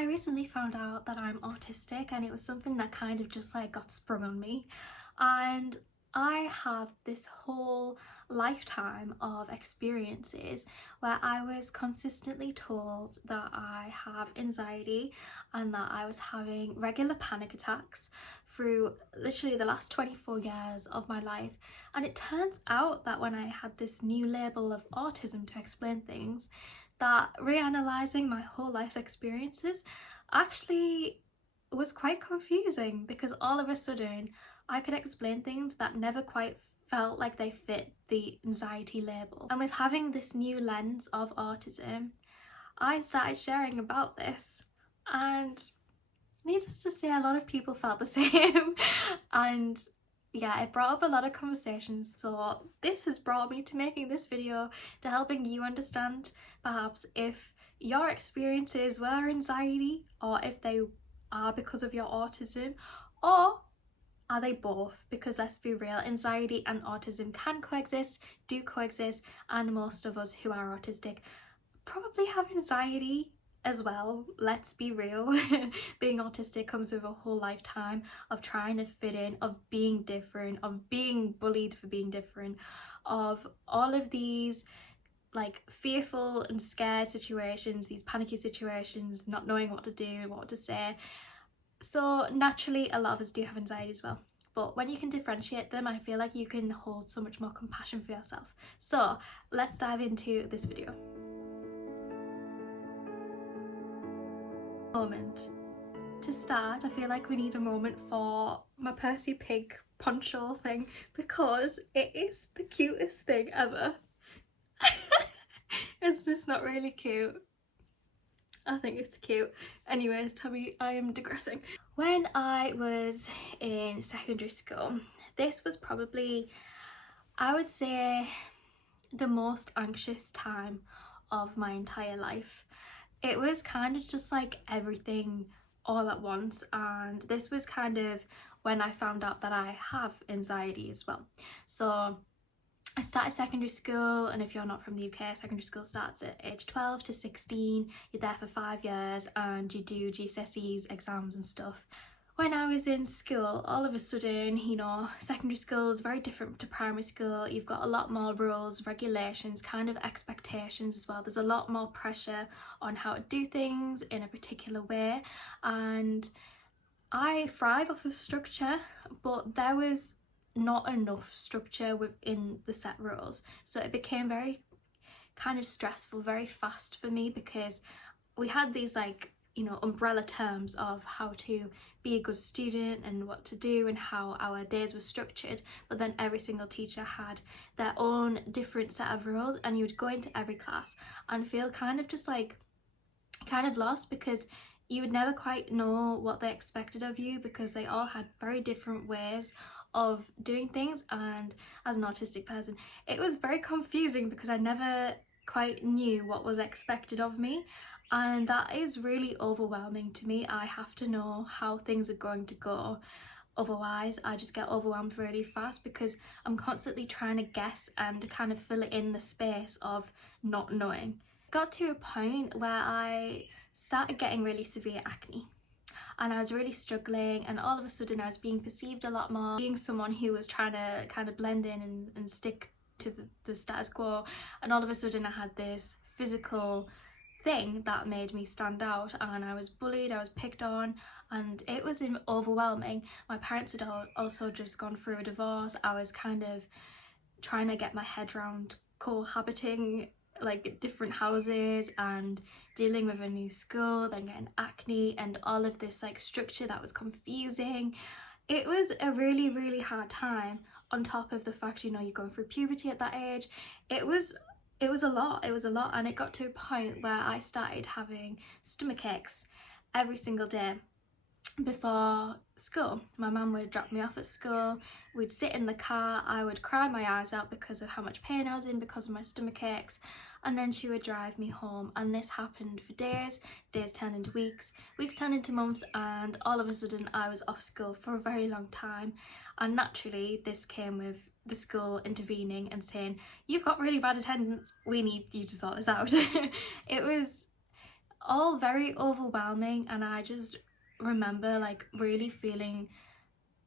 I recently found out that I'm autistic, and it was something that kind of just like got sprung on me. And I have this whole lifetime of experiences where I was consistently told that I have anxiety and that I was having regular panic attacks through literally the last 24 years of my life. And it turns out that when I had this new label of autism to explain things, that reanalyzing my whole life's experiences actually was quite confusing, because all of a sudden I could explain things that never quite felt like they fit the anxiety label. And with having this new lens of autism, I started sharing about this, and needless to say, a lot of people felt the same. And yeah, it brought up a lot of conversations, so this has brought me to making this video to helping you understand perhaps if your experiences were anxiety, or if they are because of your autism, or are they both? Because let's be real, anxiety and autism can coexist, do coexist, and most of us who are autistic probably have anxiety as well. Let's be real. Being autistic comes with a whole lifetime of trying to fit in, of being different, of being bullied for being different, of all of these like fearful and scared situations, these panicky situations, not knowing what to do, what to say. So naturally a lot of us do have anxiety as well, but when you can differentiate them, I feel like you can hold so much more compassion for yourself. So let's dive into this video. Moment. To start, I feel like we need a moment for my Percy Pig poncho thing, because it is the cutest thing ever. It's just not really cute. I think it's cute. Anyway, Tabby, I am digressing. When I was in secondary school, this was probably, I would say, the most anxious time of my entire life. It was kind of just like everything all at once, and this was kind of when I found out that I have anxiety as well. So I started secondary school, and if you're not from the UK, secondary school starts at age 12 to 16. You're there for 5 years and you do GCSEs, exams and stuff. When I was in school, all of a sudden, you know, secondary school is very different to primary school. You've got a lot more rules, regulations, kind of expectations as well. There's a lot more pressure on how to do things in a particular way, and I thrive off of structure, but there was not enough structure within the set rules, so it became very kind of stressful very fast for me, because we had these like, you know, umbrella terms of how to be a good student and what to do and how our days were structured, but then every single teacher had their own different set of rules, and you would go into every class and feel kind of just like kind of lost, because you would never quite know what they expected of you, because they all had very different ways of doing things. And as an autistic person, it was very confusing because I never quite knew what was expected of me, and that is really overwhelming to me. I have to know how things are going to go, otherwise I just get overwhelmed really fast, because I'm constantly trying to guess and kind of fill it in the space of not knowing. Got to a point where I started getting really severe acne, and I was really struggling, and all of a sudden I was being perceived a lot more, being someone who was trying to kind of blend in and stick to the status quo, and all of a sudden I had this physical thing that made me stand out, and I was bullied, I was picked on, and it was overwhelming. My parents had also just gone through a divorce. I was kind of trying to get my head around cohabiting like different houses and dealing with a new school, then getting acne and all of this like structure that was confusing. It was a really hard time, on top of the fact, you know, you're going through puberty at that age. It was a lot, and it got to a point where I started having stomach aches every single day before school. My mum would drop me off at school, we'd sit in the car, I would cry my eyes out because of how much pain I was in because of my stomach aches, and then she would drive me home. And this happened for days turned into weeks, weeks turned into months, and all of a sudden I was off school for a very long time. And naturally this came with the school intervening and saying, you've got really bad attendance, we need you to sort this out. It was all very overwhelming, and I just remember like really feeling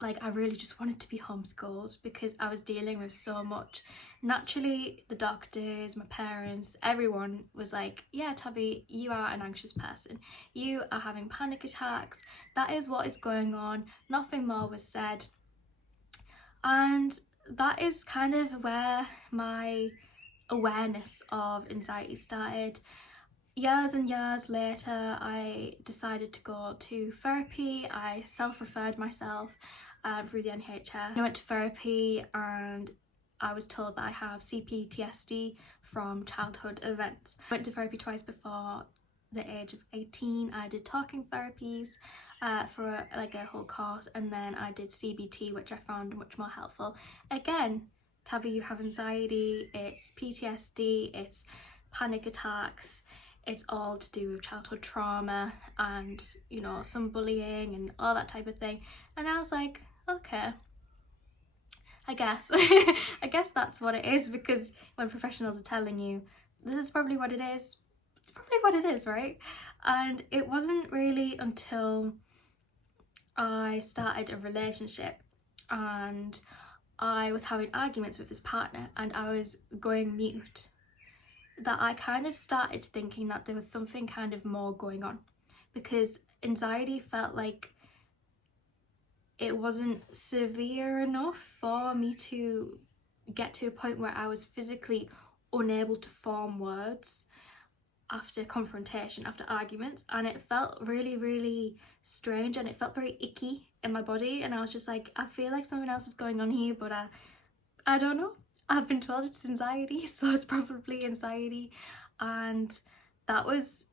like I really just wanted to be homeschooled because I was dealing with so much. Naturally, the doctors, my parents, everyone was like, yeah, Tabby, you are an anxious person. You are having panic attacks. That is what is going on. Nothing more was said. And that is kind of where my awareness of anxiety started. Years and years later, I decided to go to therapy. I self-referred myself through the NHS. I went to therapy and I was told that I have CPTSD from childhood events. I went to therapy twice before the age of 18. I did talking therapies for like a whole course, and then I did CBT, which I found much more helpful. Again, Tabby, you have anxiety, it's PTSD, it's panic attacks, it's all to do with childhood trauma and, you know, some bullying and all that type of thing. And I was like, okay, I guess. I guess that's what it is, because when professionals are telling you this is probably what it is, it's probably what it is, right? And it wasn't really until I started a relationship and I was having arguments with this partner and I was going mute that I kind of started thinking that there was something kind of more going on, because anxiety felt like it wasn't severe enough for me to get to a point where I was physically unable to form words after confrontation, after arguments, and it felt really, really strange and it felt very icky in my body, and I was just like, I feel like something else is going on here, but I don't know. I've been told it's anxiety, so it's probably anxiety. And that was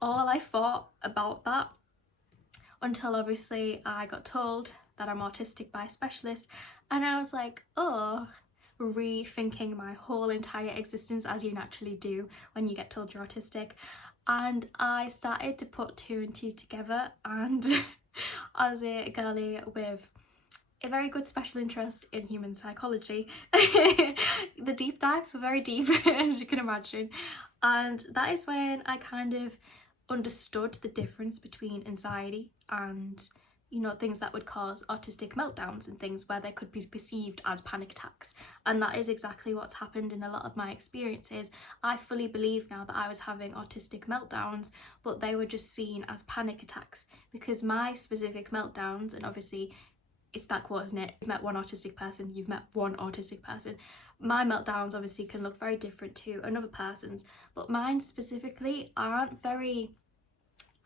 all I thought about that until obviously I got told that I'm autistic by a specialist, and I was like, oh, rethinking my whole entire existence, as you naturally do when you get told you're autistic. And I started to put two and two together, and as a girly with a very good special interest in human psychology, the deep dives were very deep, as you can imagine, and that is when I kind of understood the difference between anxiety and, you know, things that would cause autistic meltdowns and things where they could be perceived as panic attacks. And that is exactly what's happened in a lot of my experiences. I fully believe now that I was having autistic meltdowns, but they were just seen as panic attacks, because my specific meltdowns, and obviously it's that quote, isn't it? You've met one autistic person, you've met one autistic person. My meltdowns obviously can look very different to another person's, but mine specifically aren't very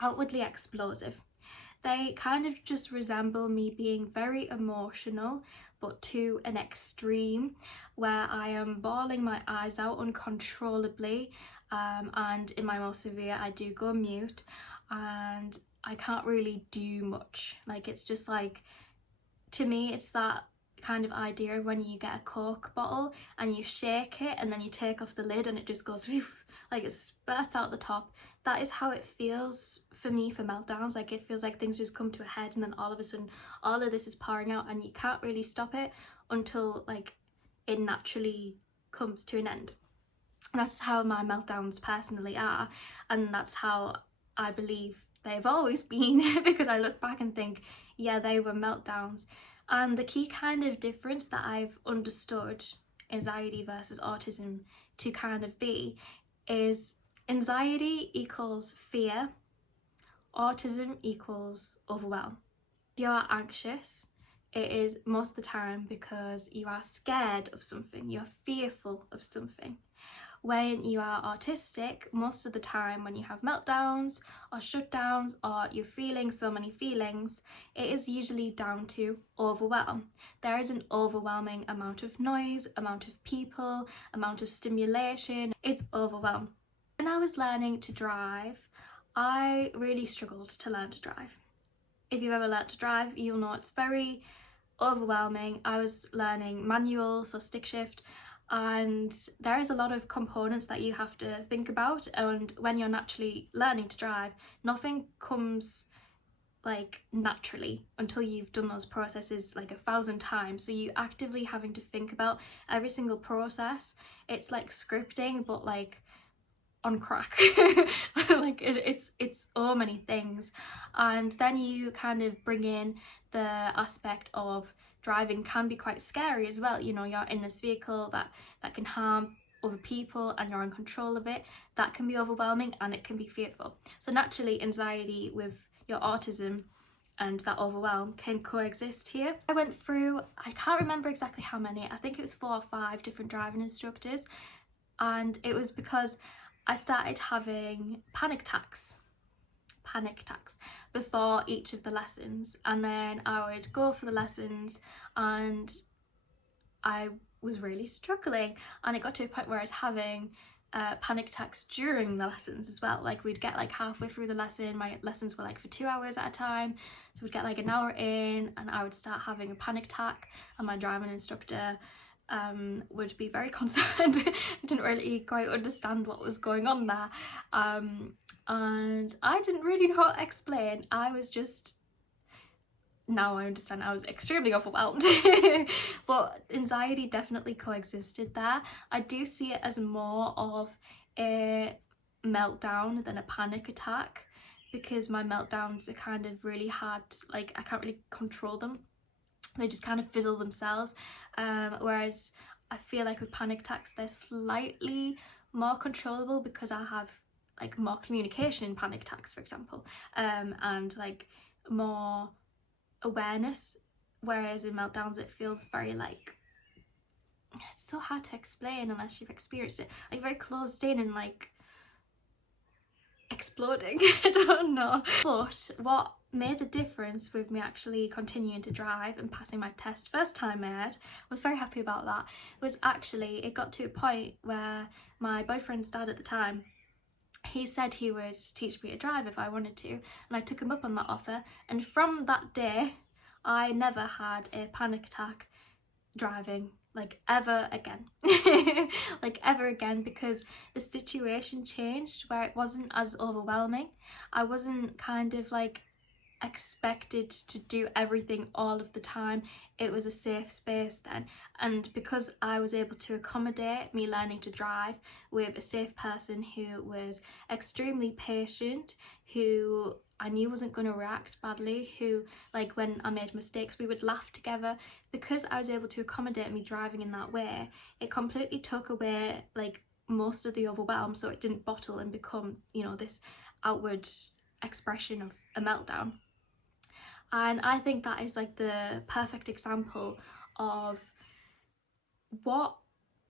outwardly explosive. They kind of just resemble me being very emotional, but to an extreme, where I am bawling my eyes out uncontrollably, and in my most severe I do go mute and I can't really do much. Like, it's just like, to me it's that kind of idea of when you get a Coke bottle and you shake it and then you take off the lid and it just goes woof, like it spurts out the top. That is how it feels for me for meltdowns. Like, it feels like things just come to a head and then all of a sudden all of this is pouring out and you can't really stop it until like it naturally comes to an end. That's how my meltdowns personally are, and that's how I believe they've always been, because I look back and think, yeah, they were meltdowns. And the key kind of difference that I've understood anxiety versus autism to kind of be is anxiety equals fear, autism equals overwhelm. If you're anxious, it is most of the time because you are scared of something, you're fearful of something. When you are autistic, most of the time when you have meltdowns or shutdowns or you're feeling so many feelings, it is usually down to overwhelm. There is an overwhelming amount of noise, amount of people, amount of stimulation. It's overwhelm. When I was learning to drive, I really struggled to learn to drive. If you've ever learnt to drive, you'll know it's very overwhelming. I was learning manual, so stick shift, and there is a lot of components that you have to think about, and when you're naturally learning to drive, nothing comes like naturally until you've done those processes like 1,000 times. So you actively having to think about every single process. It's like scripting, but like on crack. Like it's so many things. And then you kind of bring in the aspect of driving can be quite scary as well. You know, you're in this vehicle that can harm other people and you're in control of it. That can be overwhelming and it can be fearful. So naturally anxiety with your autism and that overwhelm can coexist here. I went through, I can't remember exactly how many, I think it was 4 or 5 different driving instructors, and it was because I started having panic attacks before each of the lessons, and then I would go for the lessons and I was really struggling, and it got to a point where I was having panic attacks during the lessons as well. Like we'd get like halfway through the lesson, my lessons were like for 2 hours at a time, so we'd get like an hour in and I would start having a panic attack, and my driving instructor would be very concerned. I didn't really quite understand what was going on there, and I didn't really know how to explain. I was just, now I understand, I was extremely overwhelmed. But anxiety definitely coexisted there. I do see it as more of a meltdown than a panic attack, because my meltdowns are kind of really hard, like I can't really control them. They just kind of fizzle themselves, whereas I feel like with panic attacks they're slightly more controllable because I have like more communication in panic attacks, for example, and like more awareness, whereas in meltdowns it feels very like, it's so hard to explain unless you've experienced it, like very closed in and like exploding. I don't know. But what made the difference with me actually continuing to drive and passing my test first time I was very happy about that, was actually it got to a point where my boyfriend's dad at the time, he said he would teach me to drive if I wanted to, and I took him up on that offer, and from that day I never had a panic attack driving, like ever again. Like ever again, because the situation changed where it wasn't as overwhelming. I wasn't kind of like expected to do everything all of the time. It was a safe space then, and because I was able to accommodate me learning to drive with a safe person who was extremely patient, who I knew wasn't going to react badly, who like when I made mistakes we would laugh together, because I was able to accommodate me driving in that way, it completely took away like most of the overwhelm, so it didn't bottle and become, you know, this outward expression of a meltdown. And I think that is like the perfect example of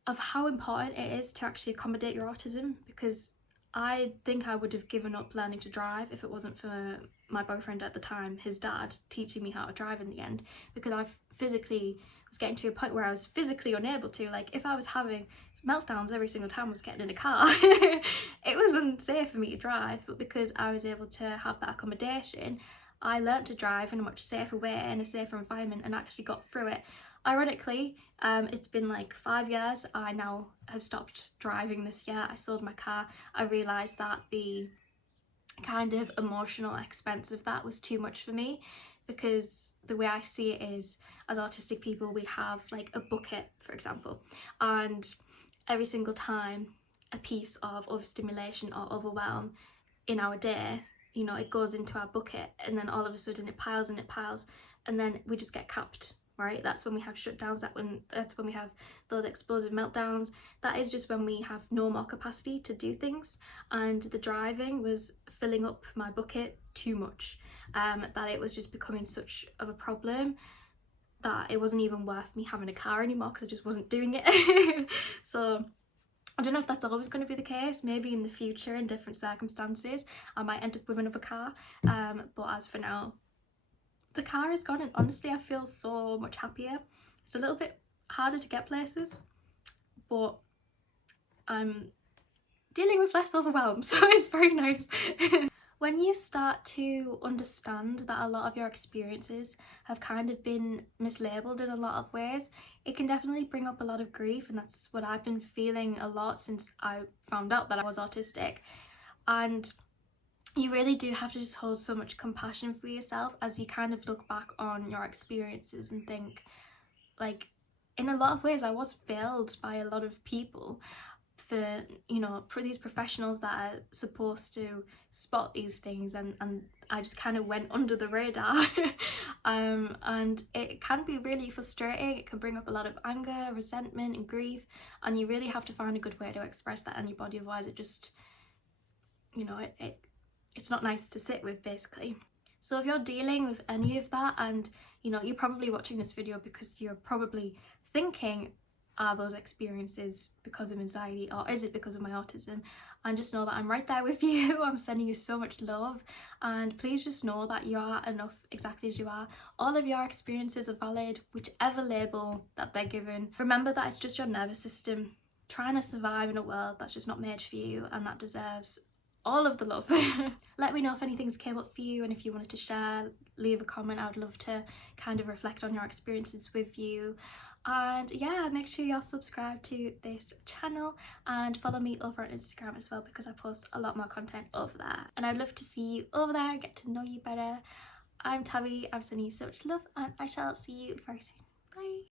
how important it is to actually accommodate your autism, because I think I would have given up learning to drive if it wasn't for my boyfriend at the time, his dad, teaching me how to drive in the end, because I physically was getting to a point where I was physically unable to, like if I was having meltdowns every single time I was getting in a car, it was unsafe for me to drive. But because I was able to have that accommodation, I learnt to drive in a much safer way, in a safer environment, and actually got through it. Ironically, it's been like 5 years. I now have stopped driving this year. I sold my car. I realised that the kind of emotional expense of that was too much for me, because the way I see it is, as autistic people, we have like a bucket, for example, and every single time a piece of overstimulation or overwhelm in our day, you know, it goes into our bucket, and then all of a sudden it piles and it piles, and then we just get capped, right? That's when we have shutdowns, that's when we have those explosive meltdowns. That is just when we have no more capacity to do things, and the driving was filling up my bucket too much, that it was just becoming such of a problem that it wasn't even worth me having a car anymore, because I just wasn't doing it. So I don't know if that's always going to be the case. Maybe in the future, in different circumstances, I might end up with another car. But as for now, the car is gone, and honestly, I feel so much happier. It's a little bit harder to get places, but I'm dealing with less overwhelm, so it's very nice. When you start to understand that a lot of your experiences have kind of been mislabeled in a lot of ways, it can definitely bring up a lot of grief, and that's what I've been feeling a lot since I found out that I was autistic. And you really do have to just hold so much compassion for yourself as you kind of look back on your experiences and think, like, in a lot of ways I was failed by a lot of people. for, you know, for these professionals that are supposed to spot these things, and I just kind of went under the radar. And it can be really frustrating. It can bring up a lot of anger, resentment and grief, and you really have to find a good way to express that in your body, otherwise it just, you know, it's not nice to sit with, basically. So if you're dealing with any of that, and you know, you're probably watching this video because you're probably thinking, are those experiences because of anxiety, or is it because of my autism? And just know that I'm right there with you. I'm sending you so much love, and please just know that you are enough exactly as you are. All of your experiences are valid, whichever label that they're given. Remember that it's just your nervous system trying to survive in a world that's just not made for you, and that deserves all of the love. Let me know if anything's came up for you, and if you wanted to share, leave a comment. I would love to kind of reflect on your experiences with you. And yeah, make sure you're subscribed to this channel and follow me over on Instagram as well, because I post a lot more content over there, and I'd love to see you over there and get to know you better. I'm Tabby, I'm sending you so much love, and I shall see you very soon.